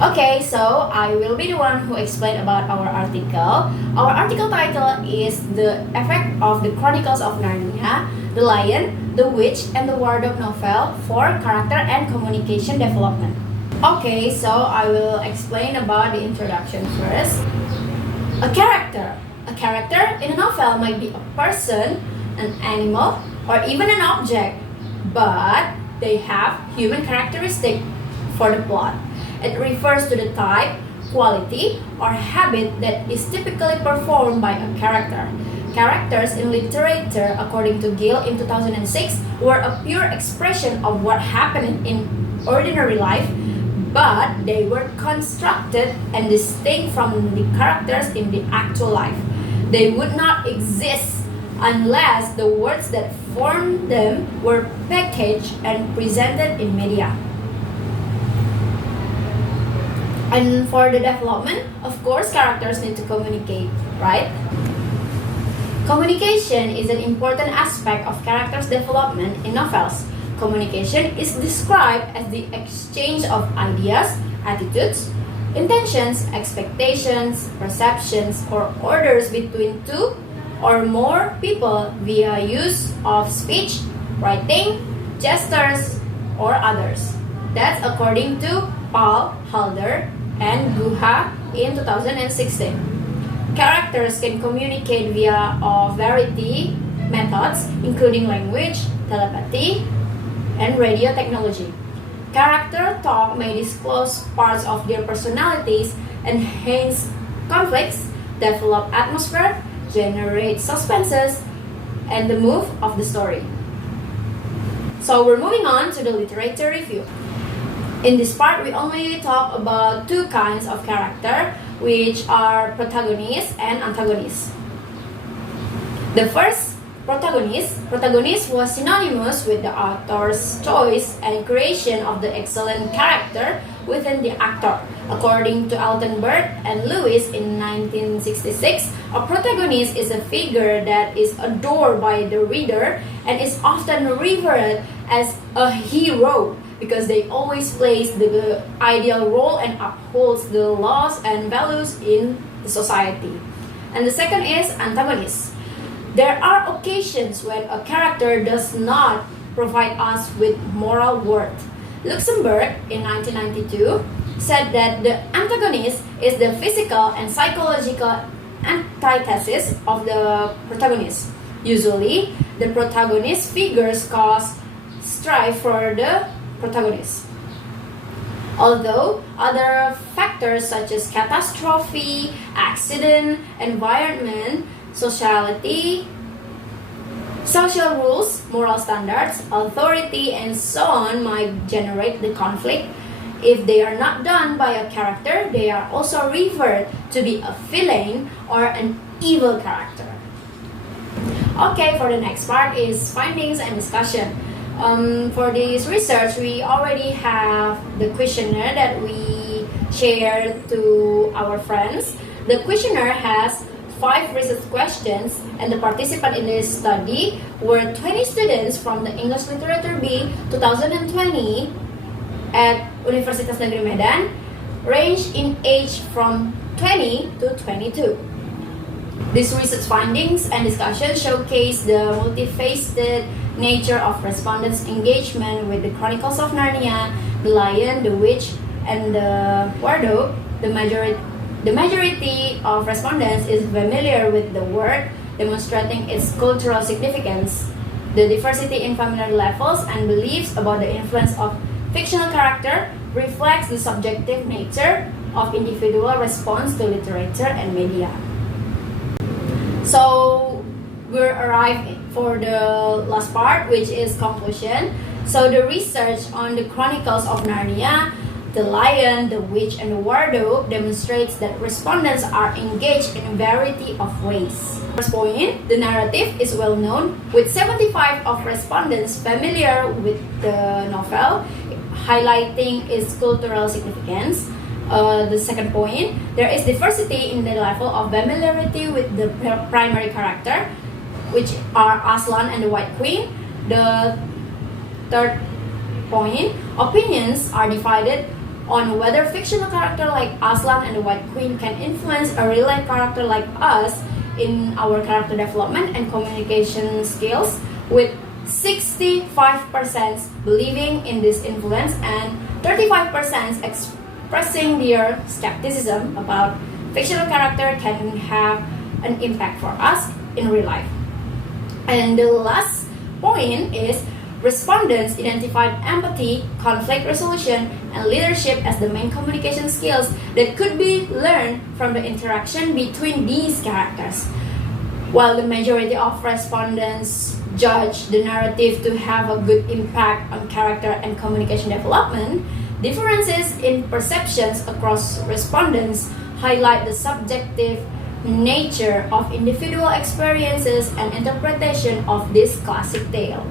Okay, so I will be the one who explain about our article. Our article title is The Effect of the Chronicles of Narnia, The Lion, the Witch, and the Wardrobe novel for character and communication development. Okay, so I will explain about the introduction first. A character. A character in a novel might be a person, an animal, or even an object, but they have human characteristics for the plot. It refers to the type, quality, or habit that is typically performed by a character. Characters in literature, according to Gill in 2006, were a pure expression of what happened in ordinary life, but they were constructed and distinct from the characters in the actual life. They would not exist unless the words that formed them were packaged and presented in media. And for the development, of course, characters need to communicate, right? Communication is an important aspect of characters' development in novels. Communication is described as the exchange of ideas, attitudes, intentions, expectations, perceptions, or orders between two or more people via use of speech, writing, gestures, or others. That's according to Paul Halder and Guha in 2016. Characters can communicate via a variety methods, including language, telepathy, and radio technology. Character talk may disclose parts of their personalities, enhance conflicts, develop atmosphere, generate suspenses, and the mood of the story. So we're moving on to the literature review. In this part, we only talk about two kinds of character, which are protagonist and antagonist. The first, protagonist was synonymous with the author's choice and creation of the excellent character within the actor. According to Altenberg and Lewis in 1966, a protagonist is a figure that is adored by the reader and is often revered as a hero, because they always plays the ideal role and upholds the laws and values in the society. And the second is antagonist. There are occasions when a character does not provide us with moral worth. Luxemburg in 1992 said that the antagonist is the physical and psychological antithesis of the protagonist. Usually, the protagonist figures cause strife for the protagonist. Although other factors such as catastrophe, accident, environment, sociality, social rules, moral standards, authority, and so on might generate the conflict. If they are not done by a character, they are also referred to be a villain or an evil character. Okay, for the next part is findings and discussion. For this research, we already have the questionnaire that we shared to our friends. The questionnaire has 5 research questions, and the participants in this study were 20 students from the English Literature B 2020 at Universitas Negeri Medan, ranged in age from 20 to 22. These research findings and discussions showcase the multifaceted nature of respondents' engagement with the Chronicles of Narnia, The Lion, the Witch, and the Wardrobe. The majority of respondents is familiar with the work, demonstrating its cultural significance. The diversity in familiar levels and beliefs about the influence of fictional character reflects the subjective nature of individual response to literature and media. So we're arrived for the last part, which is conclusion. So the research on the Chronicles of Narnia, The Lion, the Witch, and the Wardrobe demonstrates that respondents are engaged in a variety of ways. First point, the narrative is well known, with 75% of respondents familiar with the novel, highlighting its cultural significance. The second point, there is diversity in the level of familiarity with the primary character, which are Aslan and the White Queen. The third point, opinions are divided on whether fictional character like Aslan and the White Queen can influence a real life character like us in our character development and communication skills, with 65% believing in this influence and 35% expressing their skepticism about fictional character can have an impact for us in real life. And the last point is respondents identified empathy, conflict resolution, and leadership as the main communication skills that could be learned from the interaction between these characters. While the majority of respondents judge the narrative to have a good impact on character and communication development, differences in perceptions across respondents highlight the subjective nature of individual experiences and interpretation of this classic tale.